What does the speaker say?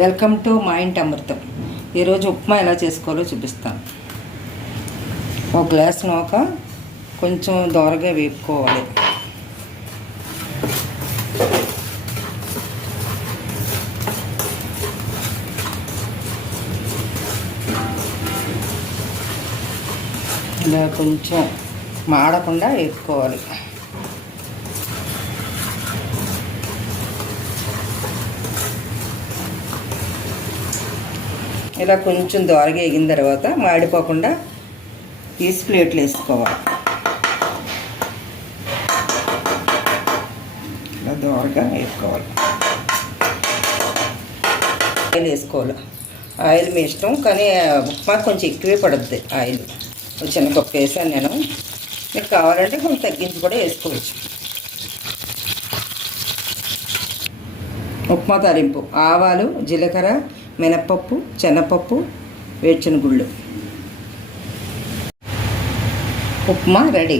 Welcome to మా ఇంటి అమృతం. ఈరోజు ఉప్మా ఎలా చేసుకోవాలో చూపిస్తాను. ఒక గ్లాస్ నూక కొంచెం దోరగా వేపుకోవాలి. ఇలా కొంచెం మాడకుండా వేపుకోవాలి. ఇలా కొంచెం దోరగా ఎగిన తర్వాత మాడిపోకుండా తీసి ప్లేట్లు వేసుకోవాలి. ఇలా దోరగా వేసుకోవాలి. ఆయిల్ వేసుకోవాలి. ఆయిల్ మీ ఇష్టం, కానీ ఉప్మా కొంచెం ఎక్కువే పడుద్ది ఆయిల్. చిన్న కప్పు వేసాను నేను. మీకు కావాలంటే కొంచెం తగ్గించి కూడా వేసుకోవచ్చు. ఉప్మా తాలింపు: ఆవాలు, జీలకర్ర, మినప్పప్పు, శనగపప్పు, వేరుశనగ గుళ్ళు. ఉప్మా రెడీ.